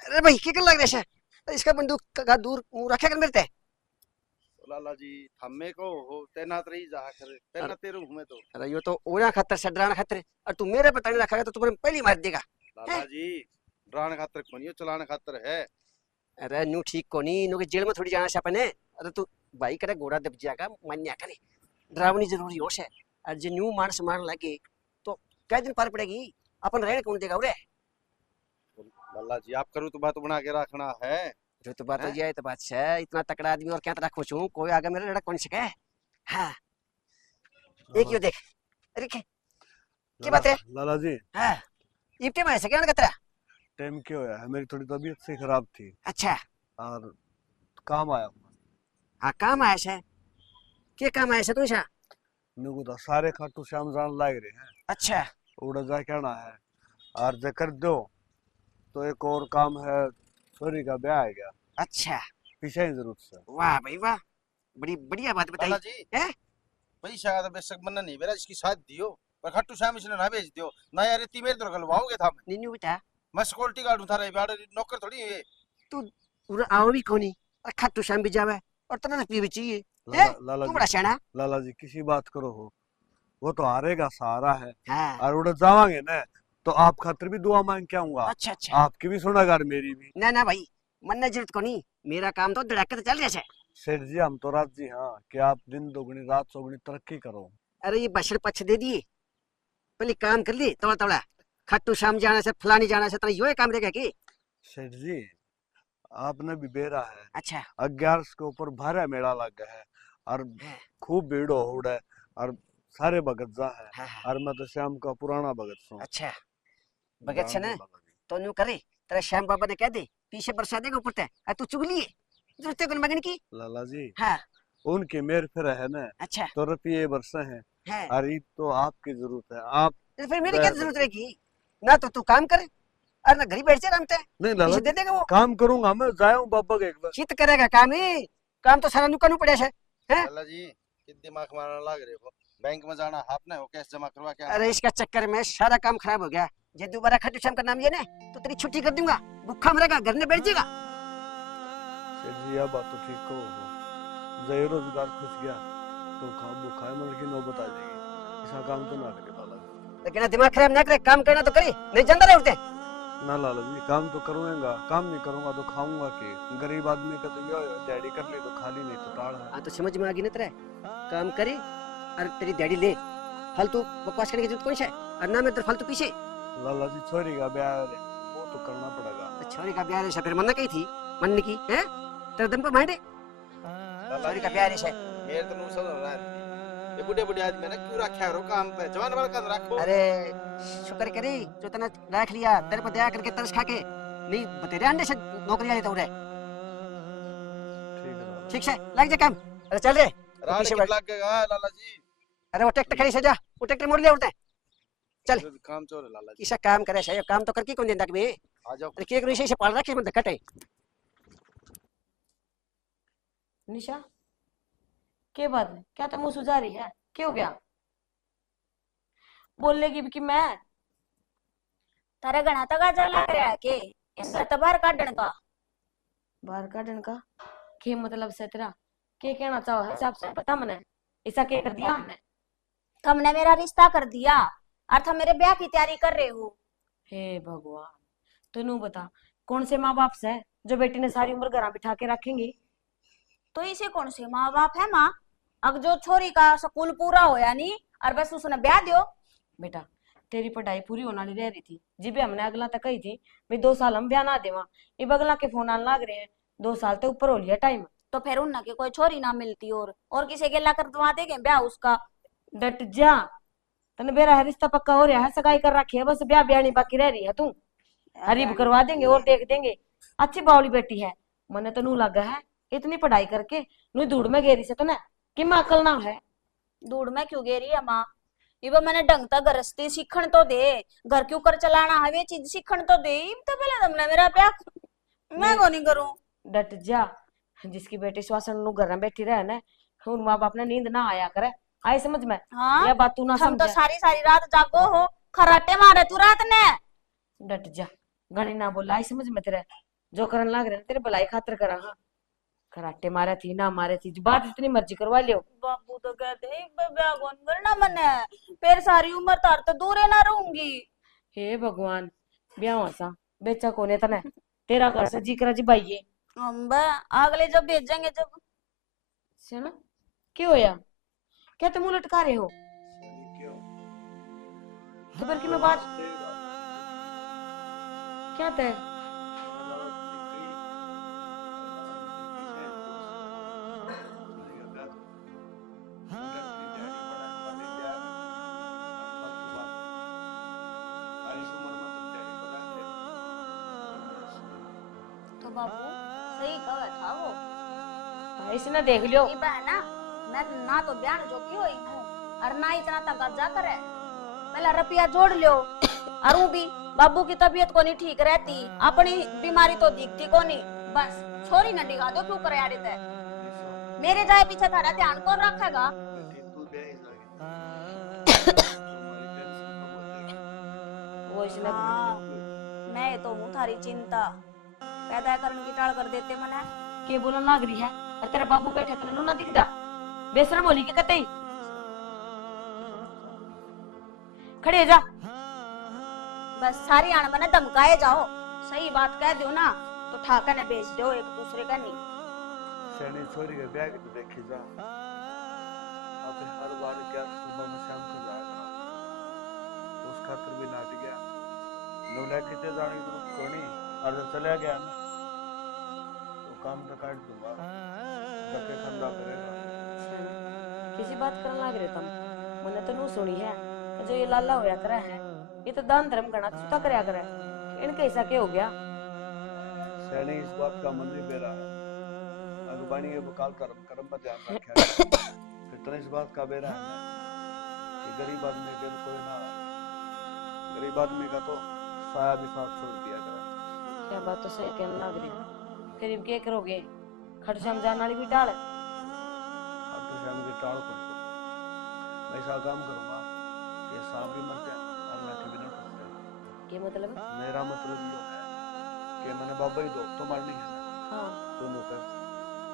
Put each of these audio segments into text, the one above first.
अरे भाई क्या लग रहा है इसका बंदूक का दूर मुंह रखा कर मेरे ते। लाला जी थम्मे को हो तैनात रही जा कर अरे तैनात तेरू हूं मैं तो। अरे यो तो ओना खतर से डराना खतर और तू मेरे पर नहीं रखेगा तो तुम्हें पहली मार देगा। लाला जी डराने खातर कोनी हो चलाने खातर है। अरे नू ठीक को नहीं नू के जेल में थोड़ी जाना से अपने। अरे तू भाई करे घोड़ा दब जाएगा मान्या करे डरावनी जरूरी हो से। और जे न्यू मानस मारने लगे तो कै दिन पार पड़ेगी अपन रहने कौन देगा उरे। लाला जी आप करूँ तो बात बना के रखना है। जो तो बात हो हैं? जाए तो बात है इतना तकड़ा आदमी और क्या तरह खुश हूँ कोई आगे मेरे लड़क कौन सके। हाँ एक लाला यो देख। अरे क्या लाला बात है। लाला जी हाँ इप्टे में सके ना कतरा। टाइम क्यों है मेरी थोड़ी तबीयत सी खराब थी अच्छा और काम आया हूँ। हाँ काम आया है क्या काम आया है तू सा। मेरे को तो सारे खाटू श्याम जान लाग रहे हैं। अच्छा उड़ा जा कहना है और जे कर दो तो एक और काम है। छोरी का ब्याह है क्या अच्छा पीछे ही जरूरत से। वाह भाई वाह बड़ी बढ़िया बात बताई लाला जी है। भाई शायद बेशक मन्ना नहीं मेरा इसकी शादी दियो पर खट्टू श्याम इसने ना भेज दियो ना यार इतनी मेरे तो गलवाओगे था नीनू बेटा मैं सिक्योरिटी गार्ड उठा रही बाड़े नौकर थोड़ी है। तू उरा आओ भी कोनी और खाटू श्याम भी जावे और तना रुपये भी चाहिए है। लाला तू जी बड़ा शाना। लाला जी किसी बात करो हो वो तो हारेगा सहारा है हाँ और उड़ा जावांगे ना तो आप खातिर भी दुआ मांग के आऊंगा। अच्छा अच्छा आपकी भी सुनेगा और मेरी भी। ना ना भाई मन जरूरत को नहीं मेरा काम तो धड़ाके तो चल रहा है। सेठ जी हम तो राजी हाँ कि आप दिन दोगुनी रात चौगुनी तरक्की करो। अरे ये बशर पछ दे दिए पहले काम कर ली तोड़ा तोड़ा खट्टू शाम जाना से फलानी जाना से तेरा यो काम रहेगा कि। सेठ जी आपने भी बेरा है अच्छा 11 के ऊपर भारा मेला लग गया है और हाँ खूब भीड़ हो है और सारे भगत जा है हाँ हाँ और मैं तो श्याम का पुराना भगत हूँ। अच्छा भगत से जान ना दो लाला जी। तो न्यू करे तेरा श्याम बाबा ने कह दे पीछे बरसा देगा ऊपर ते तू चुगली है जरूरत है मगन की। लाला जी हाँ उनकी मेर फिर है ना अच्छा तो रुपये बरसे हैं है और ईद तो आपकी जरूरत है आप तो फिर मेरी क्या दया जरूरत करो। रहेगी ना तो तू काम कर और ना घर ही बैठ जा आराम से नहीं लाला पीछे जी दे देगा वो। काम करूंगा मैं जाया हूँ बाबा के एक बार। चित करेगा काम ही काम तो सारा नुका नु पड़ा है। हैं? लाला जी किस दिमाग मारने लग रहे हो बैंक में जाना आपने हो कैश जमा करवा के अरे आना। इसका चक्कर में सारा काम खराब हो गया। जे दोबारा खट्टू श्याम का नाम लिया ना तो तेरी छुट्टी कर दूंगा भूखा मरेगा घर में बैठ जाएगा। सेठ जी यह बात तो ठीक कहो जय रोजगार खुश गया तो खा बुखार मर की नौबत आ जाएगी। ऐसा काम तो ना करे लाला जी। लेकिन दिमाग खराब ना करे काम करना तो करे नहीं जानता रहे उठते। ना लाला जी काम तो करूंगा काम नहीं करूंगा तो खाऊंगा कि गरीब आदमी का तो यो डैडी कर ले तो खाली नहीं तो टाड़ है। हाँ तो समझ में आ गई ना तेरे काम करे और तेरी डैडी ले फालतू बकवास करने की जरूरत कौन सी है और ना मैं तेरे फालतू पीछे। लाला जी छोरी का ब्याह है वो तो करना पड़ेगा। छोरी का ब्याह है फिर मन्ना कही थी मन की है तेरे दम पर मांडे लाला छोरी जी का ब्याह है। मेरे तो मुंह समझ रहा है ये बुढ़े बुढ़े आदमी ने क्यों रखा है रो काम पे जवान वाला का रखो। अरे शुक्र करी जो तना रख लिया तेरे पर दया करके तरस खा के नहीं तेरे अंडे से नौकरी आई तो उड़े ठीक है लाला ठीक से लग जा काम। अरे चल रे तो रात पीछे कितना बैठ। लग गएगा लाला जी। अरे वो ट्रैक्टर खड़ी से जा वो ट्रैक्टर मोड़ ले उड़ते चल जो भी काम चोर है लाला जी किसा काम करे सही काम तो करके कौन देता कि बे। आ जाओ। अरे के ऋषि से पाल रखे मतलब कटे। निशा क्या बात है क्या तुम मुंह सुझा रही है क्या हो गया बोल लेगी कि मैं तारे घना तक जा लग रहा है के इंदर तो बाहर काटण का बाहर काटन का क्या मतलब से तेरा क्या कहना चाहो है साहब से पता मने ऐसा क्या कर दिया हमने। तुमने मेरा रिश्ता कर दिया और तुम मेरे ब्याह की तैयारी कर रहे हो। हे भगवान तनु बता कौन से माँ बाप से जो बेटी ने सारी उम्र घर बिठा के रखेंगे। तो इसे कौन से माँ बाप है माँ अब जो छोरी का स्कूल पूरा होया नहीं और बस उसने ब्याह दियो। बेटा तेरी पढ़ाई पूरी होने वाली रह रही थी जिबे हमने अगला तक कही थी भाई 2 साल हम ब्याह ना देवा ये अगला के फोन आने लग रहे हैं 2 साल तो ऊपर हो लिया टाइम। तो फिर उन के कोई छोरी ना मिलती और किसी गेला कर दवा देंगे ब्याह उसका। डट जा तने मेरा है रिश्ता पक्का हो रहा है सगाई कर रखी है बस ब्याह ब्याह नहीं बाकी रह रही है तू हरीब करवा देंगे और देख देंगे अच्छी बावली बेटी है मने तो नू लगा है इतनी पढ़ाई करके नू धूड़ में गेरी से तो ना कि मां अकल ना है। दूर में क्यों गेरी है माँ ये मैंने ढंग तक गृहस्थी सीखण तो दे घर क्यों कर चलाना है वे चीज सीखण तो दे तो पहले तुमने मेरा ब्याह मैं को नहीं करूं। डट जा जिसकी बेटी श्वासन नु घर में बैठी रहे ना उन माँ बाप ने नींद ना आया करे आई समझ में। हाँ यह बात तू ना हम तो समझ सारी सारी रात जागो हो खराटे मारे तू रात ने। डट जा गणी ना बोला आई समझ में तेरे जो करन लाग रहे तेरे भलाई खातिर करा। हाँ कराटे मारे थी ना मारे थी बात इतनी मर्जी करवा लियो। बापू तो कहते हैं ब्याह कौन करना मने, फिर सारी उम्र तार तो दूर ना रहूंगी। हे भगवान ब्याह सा बेचा कोने तने तेरा घर से जिक्र जी भाई अम्बा अगले जब भेजेंगे जब। सुनो क्यों होया क्या तुम मुंह लटका रहे हो? क्यों तो फिर की मैं बात क्या तय तो बापू सही कहा था वो। इसने देख लियो ई बहना मैं ना तो ब्याह जो की होई हूं और ना इतना तक जा करे, पहले रुपया जोड़ लियो। और वो भी बाबू की तबीयत को नहीं ठीक रहती, अपनी बीमारी तो दिखती को नहीं, बस छोरी न दिखा दो क्यों करे यार इते। मेरे जाए पीछे थारा ध्यान कौन रखेगा? वो इसने हाँ, मैं तो हूँ थारी चिंता पैदा करने की टाल कर देते मने। के बोलन लाग रही है और तेरा बाबू बैठे तेरे ना दिखदा बेशरम बोली के कतई खड़े जा। बस सारी आन मने धमकाए जाओ, सही बात कह दो ना तो ठाकर ने भेज दो एक दूसरे का नहीं। सैनी छोरी के ब्याह की तो देखी जा अब हर बार क्या सुबह में शाम को जाएगा उस खातिर भी नाट गया नौला कितने जाने की जरूरत कोनी और जब चला गया ना तो काम तो काट दूंगा धक्के खंदा करेगा। किसी बात करने लाग रहे तुम मैंने तो नू सुनी है कि जो ये लाला होया करा है ये तो दान धर्म करना छुटा करया करे इनके ऐसा क्या हो गया? सैनी इस बात का मन नहीं बेरा है अगबानी के बकाल कर्म पर ध्यान रखा फिर तो इस बात का बेरा है कि गरीब आदमी के कोई ना गरीब आदमी का तो साया भी साथ छोड़ दिया करे। क्या बात तो सही कहने लग रही करीब के करोगे खटशम जान वाली भी डाल खाटू श्याम की टाल पर मैं ऐसा काम करूंगा कि सांप भी मर जाए और लाठी भी ना टूट जाए। ये मतलब मेरा मतलब ये है कि मैंने बाबा ही दो तो मारनी है ना हाँ दोनों का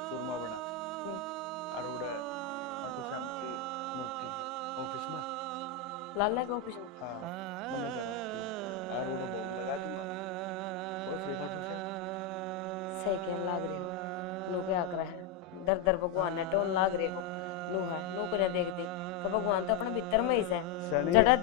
सुरमा बना और उड़े खाटू श्याम की मूर्ति ऑफिस में लाला के ऑफिस में हाँ मैंने जगह और उन्हें बहुत लगा दूंगा और फिर खाटू श्याम सही कहने लग रहे हो नु क्या कर है दर दर भगवान ने टोन लाग रहे हो नु है नु करे देख दे तो भगवान तो अपने भीतर में ही है सैनी जड़ा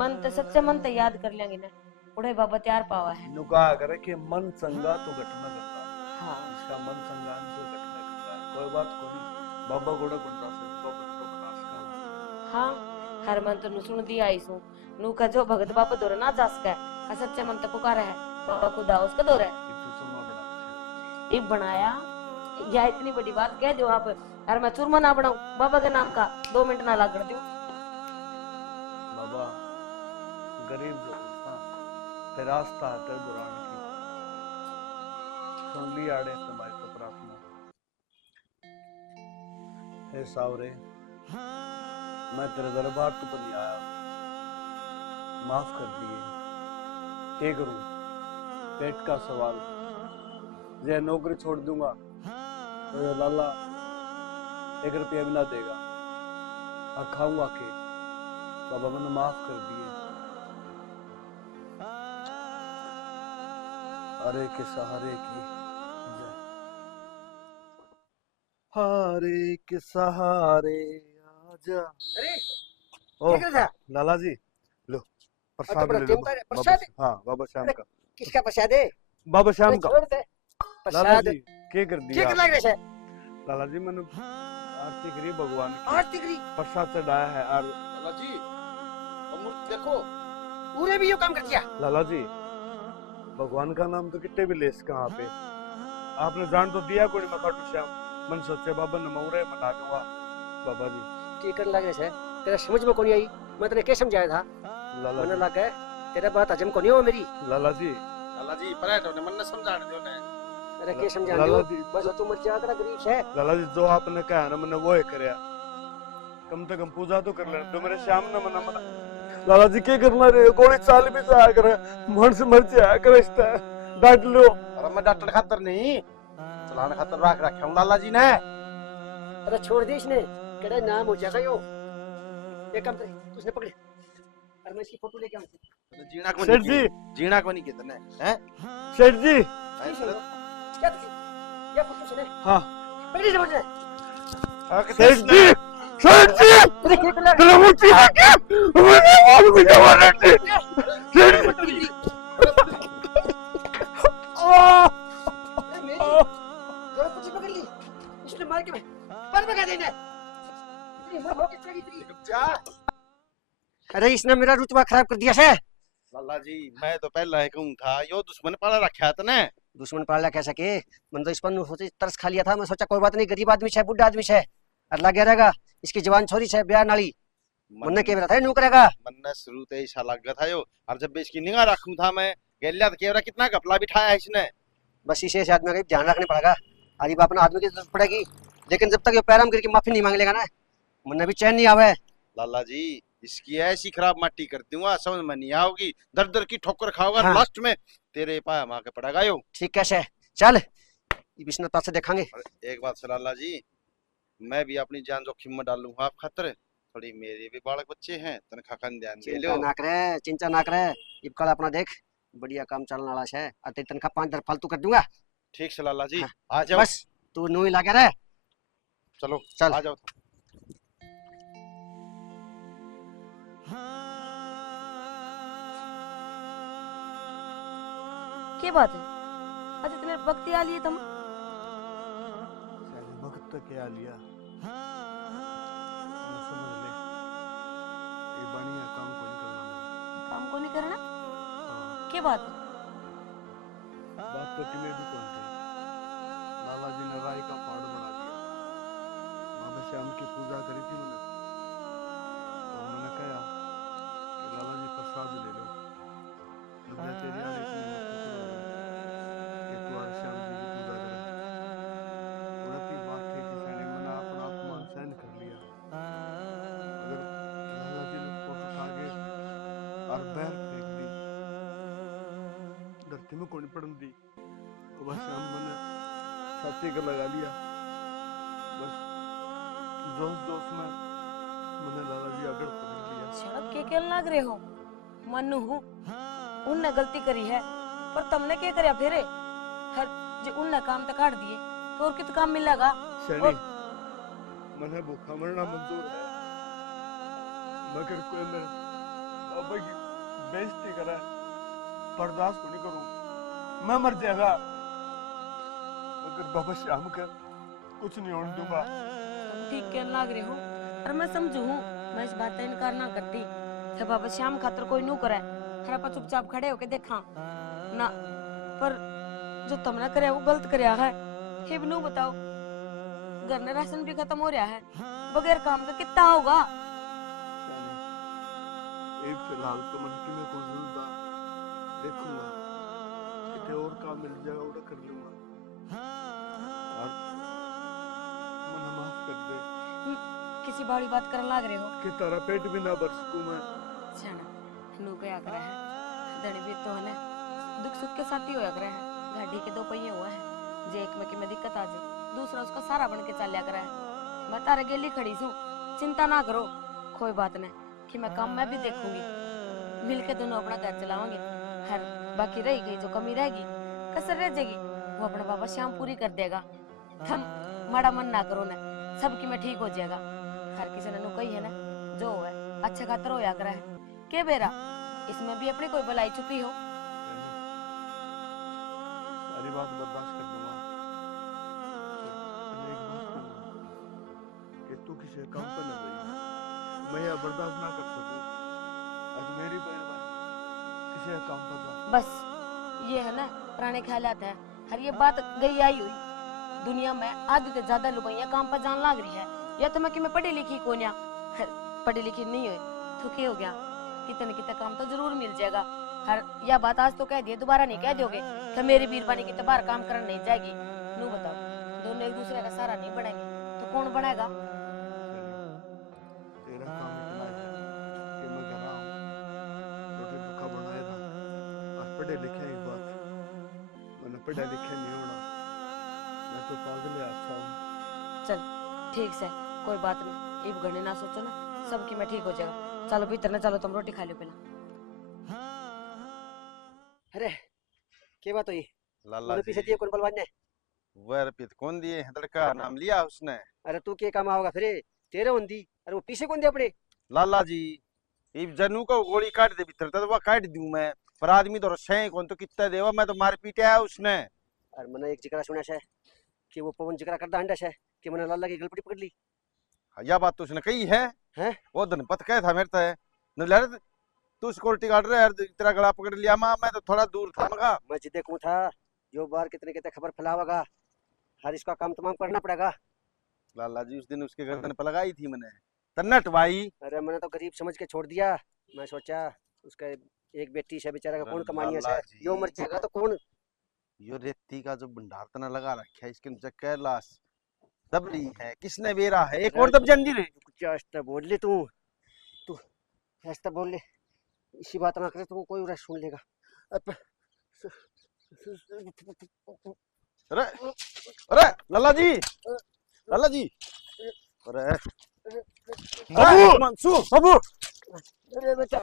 मन तो सच्चे मन तो याद कर लेंगे ना उड़े बाबा तैयार पावा है नुका करे कि मन संगा तो घटना करता हाँ इसका मन संगान से घटना करता है कोई बात को नहीं बाबा गोड़ा गुंडा से बाबा तो बनास का हाँ हर मन तो नु सुन दिया आई सु नु का जो भगत बाबा दोरे ना जास का है सच्चे मन तो पुकारा है बाबा खुदा उसका दोरे एक तो सुरमा बना ये बनाया या इतनी बड़ी बात कह दो आप यार मैं चूरमा ना बनाऊं बाबा के नाम का 2 मिनट ना लग दो बाबा गरीब जरूर था फिर आस्था हटे दुरान की सुन ली आड़े तुम्हारी तो प्रार्थना हे सावरे मैं तेरे दरबार तो पर नहीं आया माफ कर दिए एक रू पेट का सवाल ये नौकरी छोड़ दूंगा तो ये लाला 1 रुपया भी ना देगा और खाऊंगा के बाबा मैंने माफ कर दिए हरे के सहारे की जय हरे के सहारे आजा अरे ओ क्या कर रहा लाला जी लो प्रसाद बड़ा ले लो टेम्पा है, प्रसाद है? हाँ बाबा श्याम का किसका प्रसाद है? बाबा श्याम अरे का छोड़ दे लाला प्रसाद जी क्या कर क्या दिया कर लग रहा है? लाला जी मैंने आरती करी भगवान की आरती करी प्रसाद चढ़ाया है और लाला जी वो मूर्ति देखो पूरे भी यो काम कर दिया। लाला जी भगवान का नाम तो कितने भी लेस कहाँ पे आपने जान तो दिया कोई मैं खाटू श्याम मन सोचे बाबा ने मऊरे मना दूंगा बाबा जी ठीक कर लग रहा है तेरा समझ में कोनी आई मैं तेरे क्या समझाया था लाला मैंने जी लगा तेरा बात हजम कोनी हो मेरी लाला जी लाला जी पराठे ने मन ने समझाने दो ने अरे क्या समझा लाला दो जी बस तू मर जा तेरा गरीब है लाला जी जो आपने कहा ना मैंने वो ही करया कम से कम पूजा तो कर लेना तो मेरे श्याम ने मना मना लाला जी क्या करना रे गोली चाल भी जाया करे मन से मर जाया करे इस डांट लो। अरे मैं डॉक्टर खातर नहीं, चलान खातर रख रखा हूँ लाला जी ने। अरे छोड़ दी इसने, केड़ा नाम हो जाएगा यो। एक काम करे, तू उसने पकड़े, और मैं इसकी फोटो लेके आऊँ। जीना को सेठ नहीं, जी, जीना को नहीं कितने हैं? सेठ जी। क्या तुझे? क्या फोटो सुने? हाँ पकड़ी से मुझे। सेठ जी, सेठ जी, अरे क्या कर रहा है? तेरा मुट्ठी है क्या? मैंने मार भी जवाना थी। सेठ जी, अरे मेरी दोनों कुछ पकड़ ली, इसने मार के पर भगा देना। इतनी हिम्मत हो किसकी इतनी? अरे इसने मेरा रुतबा खराब कर दिया है। लाला जी मैं तो पहला ही कहूँ था, यो दुश्मन पाला रखा था ना। दुश्मन पाला कह सके, मन तो इस पर सोचे तरस खा लिया था। मैं सोचा कोई बात नहीं, गरीब आदमी है, बुढ़ा आदमी है, अल्लाह गया रहेगा, इसकी जवान छोरी है, ब्याह नाली मन के बेरा था नू करेगा। मन ने शुरू से ऐसा लग था यो, और जब इसकी निगाह रखूं था मैं, गेलिया तो केवरा कितना घपला बिठाया है इसने। बस इसे ऐसे आदमी का ध्यान रखने पड़ेगा। अरे अपना आदमी की जरूरत पड़ेगी, लेकिन जब तक ये पैराम करके माफी नहीं मांग लेगा ना, मन भी चैन नहीं आवे। लाला जी इसकी ऐसी खराब मट्टी कर दूंगा, समझ में नहीं आओगी, दर दर की ठोकर खाओगा। हाँ। लास्ट में तेरे पाया माँ के पड़ेगा यो। ठीक कैसे चल, बिस्मिल्लाह पास से देखेंगे। एक बात से लाला जी, मैं भी अपनी जान जोखिम में डालूंगा आप खातर, थोड़ी मेरे भी बालक बच्चे हैं, तनखा का ध्यान दे चिंता लो। ना करे, चिंता ना करे, इब कल अपना देख बढ़िया काम चलने वाला है, और तेरी तनख्वाह 5 फालतू कर दूंगा। ठीक से लाला जी, हाँ। आ जाओ। बस तू नू ही लगा रहे। चलो चल। आ जाओ। क्या बात है, आज इतने वक्त आ लिए तुम? वक्त तो क्या लिया, मैं समझ ले, ये बढ़िया काम को नहीं करना मुझे। काम को नहीं करना? हाँ, क्या बात है? बात तो तुम्हें भी कौन थी, लाला जी ने राय का पहाड़ बना दिया। बाबा श्याम की पूजा करी थी मैंने, तो मैंने कहा कि लाला जी प्रसाद ले लो, मुझे तेरी आने की हिम्मत शुक्र हो गई कि तू आज श्याम जी की पूजा करे। उड़ती बात थी कि सैनिक मैंने अपना अपमान सहन कर लिया, अगर लाला जी ने फोट उठा के और बैर फेंक दी, धरती में कोनी पड़न दी, तो बस श्याम मैंने छाती का लगा लिया। बस जोश जोश में मैंने लाला जी अगड़ पकड़ लिया। सड़क के क्या लग रहे हो? मनु हूँ, उनने गलती करी है, पर तुमने क्या करया फिर? हर जो उनने काम तो काट दिए, तो और कित काम मिलेगा? शनि, मैंने भूखा मरना मंजूर है, मगर कोई मेरे बाबा की बेइज्जती करे बर्दाश्त नहीं करूं। मैं मर जाएगा, मगर बाबा श्याम का कुछ नहीं होने दूंगा। तुम ठीक क्या लग रहे हो, और मैं समझू हूँ, मैं इस बात का इनकार ना करती। जब बाबा श्याम खातर कोई नू करे, हर आप चुपचाप खड़े होके देखा ना, पर जो तुमने करे वो गलत करया है। हे नू बताओ, घर में राशन भी खत्म हो रहा है, बगैर काम का कितना होगा? एक फिलहाल तो मन की मैं कुछ जुलता देखूंगा, कितने और काम मिल जाएगा वो कर लूंगा, और मना माफ कर दे किसी बड़ी बात करने लग रहे हो? कि तारा पेट भी ना भर सकूं मैं। छाना नू गया करे है, धनी भी तो है ना, दुख सुख के साथ ही होया करे है। गाड़ी के 2 पहिए हुआ है, जे एक में दिक्कत आ जाए, दूसरा उसका सारा बन के चलिया करे है। मैं तारे गेली खड़ी हूँ, चिंता ना करो, कोई बात नहीं, कि मैं काम मैं भी देखूंगी, मिलके दोनों अपना घर चलावांगे। हर बाकी रही गई जो कमी रहेगी, कसर रह जाएगी, वो अपना बाबा श्याम पूरी कर देगा। थम माड़ा मन ना करो ना, सबकी में ठीक हो जाएगा। हर किसी ने कही है ना, जो है अच्छा खातर होया करा है, के बेरा इसमें भी अपनी कोई भलाई छुपी हो? सारी बात बर्दाश्त कर दूंगा, लेकिन एक बात कहूंगा कि तू किसी काम पर न जाइए, मैं यह बर्दाश्त ना कर सकूं। आज मेरी मेहरबानी, किसी काम पर जा। बस ये है ना पुराने ख्यालात है, हर ये बात गई आई हुई। दुनिया में आधी से ज्यादा लुगाइयां काम पर जान लग रही है, या तो मैं कि मैं पढ़ी लिखी को ना, पढ़ी लिखी नहीं हुई तो क्या हो गया, कितने कितने काम तो जरूर मिल जाएगा। हर यह बात आज तो कह दिए, दोबारा नहीं कह दोगे तो मेरी बीरबानी की बाहर काम करने नहीं जाएगी। नू बताओ, दोनों एक दूसरे का सहारा नहीं बनेंगे तो कौन बनाएगा? तेरा काम इतना है कि मैं घर आऊं, रोटी पक्का बनाए था, और पढ़े लिखे एक बात, पढ़ा लिखा नहीं होना, मैं तो पागल है अच्छा हूँ। चल ठीक से, कोई बात नहीं, इब घने ना सोचो ना, सबकी मैं ठीक हो जाएगा। चलो भीतर ना, चलो तुम रोटी खा लो पहला। अरे क्या बात हुई? लाला मैंने पीछे जी दिए कौन बलवान ने? वह रुपये कौन दिए हैं? लड़का नाम लिया उसने। अरे तू क्या काम आओगा फिर? तेरे होंदी, अरे वो पीछे कौन दे अपने? लाला जी इब जनू को गोली काट दे भीतर तो वह काट दूं मैं, पर आदमी तो रसे कौन तो कितना देवा, मैं तो मार पीटा है उसने। अरे मैंने एक जिक्र सुना है कि वो पवन जिक्र करता अंडा है कि मैंने लाला की गलपटी पकड़ ली। यह बात तो उसने कही है। हैं? वो धनपत कह था मेरे से न लड़ तू सिक्योरिटी गार्ड रहा तेरा गला पकड़ लिया मैं तो थोड़ा दूर था मगा। मैं जिदे कौन था जो बार कितने कितने खबर फैलावागा, हर इसका काम तमाम करना पड़ेगा। लाला जी उस दिन उसके गर्दन पर लगाई थी मैंने तन्नट भाई। अरे मैंने तो गरीब समझ के छोड़ दिया, मैं सोचा उसका एक बेटी से बेचारा का कौन कमानिया से, यो मर जाएगा तो कौन? यो रेती का जो भंडार तना लगा रखा है इसके नीचे कैलाश दब रही है, किसने बेरा है? एक और दब जंदी रे। क्या ऐसा बोल ले तू ऐसा बोल ले, इसी बात ना करे तो कोई उरा सुन लेगा। अरे अरे लाला जी लाला जी अरे बाबू मंसू बाबू अरे बेटा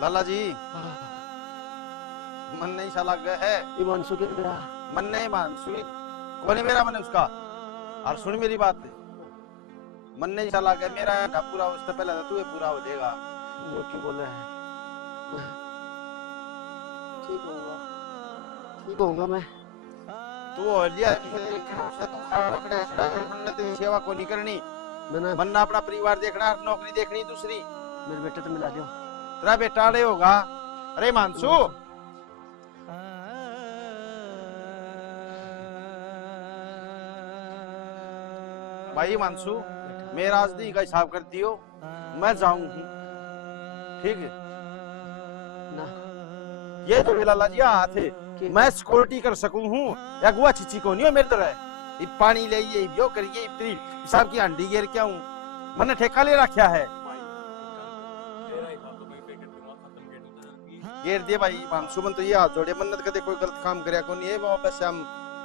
लाला जी मन नहीं सा लग गया है। ईमानसु के बेटा मन नहीं मानसू कौन है मेरा मन उसका। और सुन मेरी बात, मन नहीं सा लग गया मेरा ना पूरा उससे पहले तो तू पूरा हो जाएगा। वो क्यों बोल रहा है? ठीक होऊंगा मैं। तू हो लिया सेवा को नहीं करनी, मैंने बनना अपना परिवार देखना, नौकरी देखनी दूसरी। मेरे बेटे तो मिला दियो। तेरा बेटा अड़े होगा। अरे मानसू भाई मानसू मेरा आज दी का हिसाब कर दियो, मैं जाऊंगी ठीक है ना ये तो मेरा लाला जी हाथ है, मैं सिक्योरिटी कर सकूं हूँ या गुआ चिची को नहीं हो मेरे तरह। ये पानी ले ये यो करिए इतनी हिसाब की अंडी गिर क्या हूँ, मैंने ठेका ले रखा है। घेर दिए भाई मानसू मन तो ये हाथ जोड़े मन्नत कदे कोई गलत काम करया को नहीं है बाबा श्याम,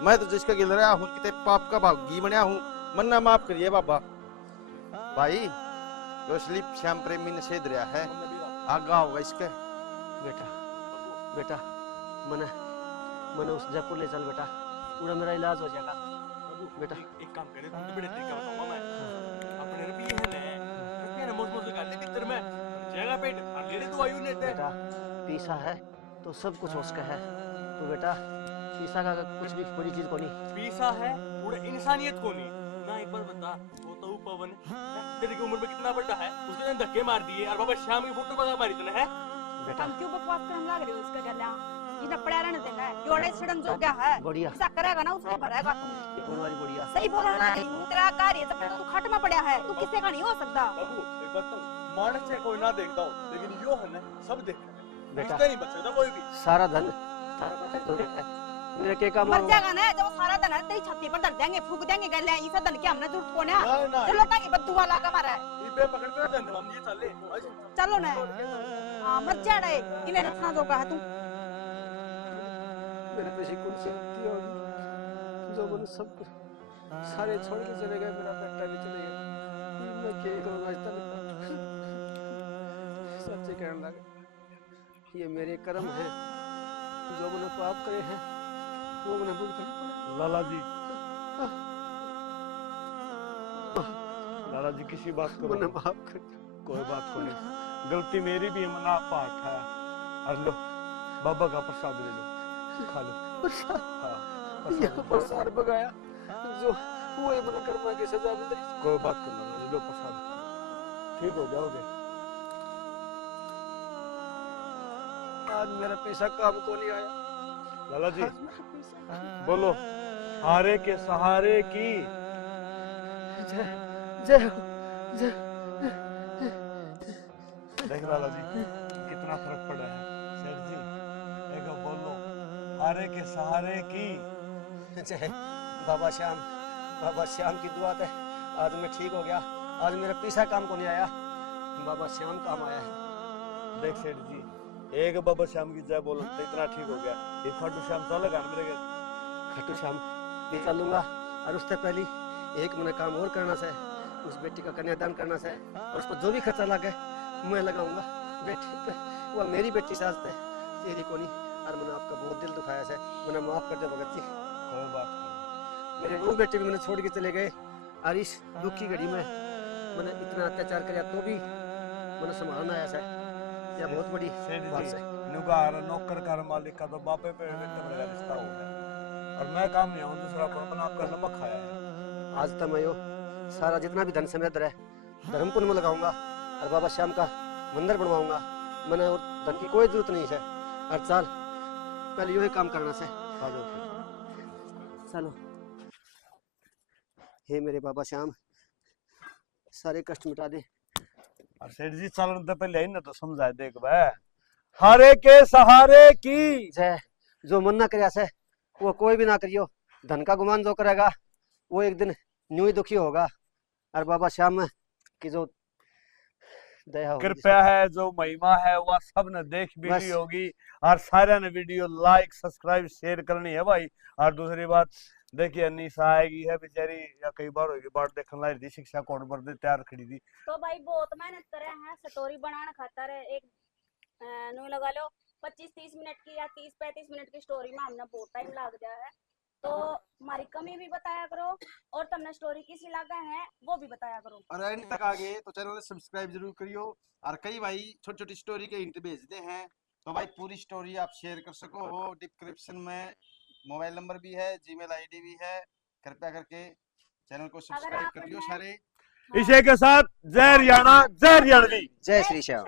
मैं तो जिसका गिल रहा हूँ कितने पाप का भागी बनया हूँ, मन्ना माफ करिए बाबा। भाई जो स्लिप श्याम प्रेमी ने सेध रहा है आगा होगा इसके। बेटा बेटा मैंने उस जयपुर ले चल बेटा, पूरा मेरा इलाज हो जाएगा बेटा। एक काम करे तुम तो बड़े तरीका बताऊंगा मैं, अपने रुपये ने मोज मोज कर ले भीतर में जगह पेट और ले ले तो आयु लेते बेटा पीसा है तो सब कुछ उसका है, तो बेटा पीसा का कुछ भी बड़ी चीज को नहीं। पीसा है पूरा इंसानियत को नहीं ना। एक बार बता वो तो पवन तेरे की उम्र में कितना बड़ा है, उसने धक्के मार दिए और बाबा श्याम की फोटो बगा मारी तूने है। बेटा हम क्यों बकवास करने लग रहे हो इसका गला? इतना पड़ा रहने देना है, जोड़े छड़न जो क्या है बढ़िया ऐसा करेगा ना उसको भरेगा तू। ये कौन वाली बढ़िया? सही बोला ना, तेरा कार्य तो तू खट में पड़ा है, तू किसी का नहीं हो सकता। बाबू एक बात तो मानस से कोई ना देखता हो लेकिन यो है ना सब देख बेटा नहीं बच सकता कोई भी। सारा धन मेरे के काम मर जाएगा ना जब सारा धन है तेरी छाती पर धर देंगे, फूक देंगे गले, ये धन के हमने जरूरत कौन है? ना चलो ताकि बद्दू वाला का मारा है। ये पे पकड़ के धन हम ये चले चलो ना हां मर जा रे, इन्हें रखना जोगा है तू। मेरे पे कौन सी गलती होगी जो मैंने सब कुछ सारे छोड़ के चले गए, मेरा बेटा भी चले गया, मैं क्या करूंगा? सच्चे कहने लगे ये मेरे कर्म है, जो मैंने पाप करे हैं वो मैंने भुगतना पड़ा। लाला जी लाला जी किसी बात को मैंने माफ कर कोई बात को नहीं, गलती मेरी भी है, मना पाठ है। और लो बाबा का प्रसाद ले लो खा लो। हाँ यहाँ प्रसाद बगाया जो वो ही मैंने कर्मा की सजा मिल रही। कोई बात करना लो प्रसाद ठीक हो जाओगे। आज मेरा पैसा काम को नहीं आया। लाला जी आज मेरा पैसा बोलो, हारे के सहारे की। जय जय हो, जय। देख लाला जी कितना फर्क पड़ा है। सेठ जी एक बोलो, हारे के सहारे की। जय बाबा श्याम की दुआ है आज मैं ठीक हो गया। आज मेरा पैसा काम को नहीं आया, बाबा श्याम काम आया है। देख सेठ जी, एक बाबा श्याम की जय बोलो तो इतना ठीक हो गया। ये खाटू श्याम चलेगा ना मेरे घर? खाटू श्याम भी चलूंगा, और उससे पहले एक महीना काम और करना से, उस बेटी का कन्यादान करना से, और उस पर जो भी खर्चा लगे मैं लगाऊंगा बेटी पे। वो मेरी बेटी साथ है, तेरी को नहीं। और मैंने आपका बहुत दिल दुखाया से, मैंने माफ कर दे भगत जी। कोई बात नहीं। मेरे वो बेटे भी मैंने छोड़ के चले गए, और इस दुख की घड़ी में मैंने इतना अत्याचार किया तो भी मैंने संभालना आया से। यह बहुत बड़ी सेठ बात जी है। नुकार नौकर का मालिक का तो बापे पे मेरा रिश्ता हो गया, और मैं काम नहीं आऊँ दूसरा कौन बना आपका नमक खाया है। आज तक मैं यो सारा जितना भी धन समय है धर्म पुण्य में लगाऊंगा, और बाबा श्याम का मंदिर बनवाऊंगा। मैंने और धन की कोई जरूरत नहीं है। हर साल पहले यो ही काम करना से। चलो हे मेरे बाबा श्याम, सारे कष्ट मिटा दे। और सेठ जी चलन तो पहले ही ना तो समझाए। देख बे, हारे के सहारे की। जय जो मन ना करे से वो कोई भी ना करियो। धन का गुमान जो करेगा वो एक दिन न्यू ही दुखी होगा। और बाबा श्याम की जो दया होगी, कृपया है, जो महिमा है वह सब ने देख भी बस। ली होगी, और सारे ने वीडियो लाइक सब्सक्राइब शेयर करनी है भाई। और दूसरी बात देखिए, निशा आएगी है बेचारी, या कई बार होगी बात देखने लाई थी, शिक्षा कोड पर दे तैयार खड़ी थी। तो भाई बहुत मेहनत करे हैं स्टोरी बनाने खातर। एक न्यू लगा लो 25-30 मिनट की या 30-35 मिनट की स्टोरी में हमने बहुत टाइम लग गया है। तो हमारी कमी भी बताया करो, और तुमने स्टोरी किसी लगा है वो भी बताया करो। और एंड तक आ गए तो चैनल सब्सक्राइब जरूर करियो। और कई भाई छोटी छोटी स्टोरी के हिंट भेजते हैं, तो भाई पूरी स्टोरी आप शेयर कर सको हो। डिस्क्रिप्शन में मोबाइल नंबर भी है, जीमेल आईडी भी है। कृपया करके चैनल को सब्सक्राइब कर लियो आपने- सारे। इसी के साथ जय हरियाणा, जय हरियाणवी। जय श्री श्याम।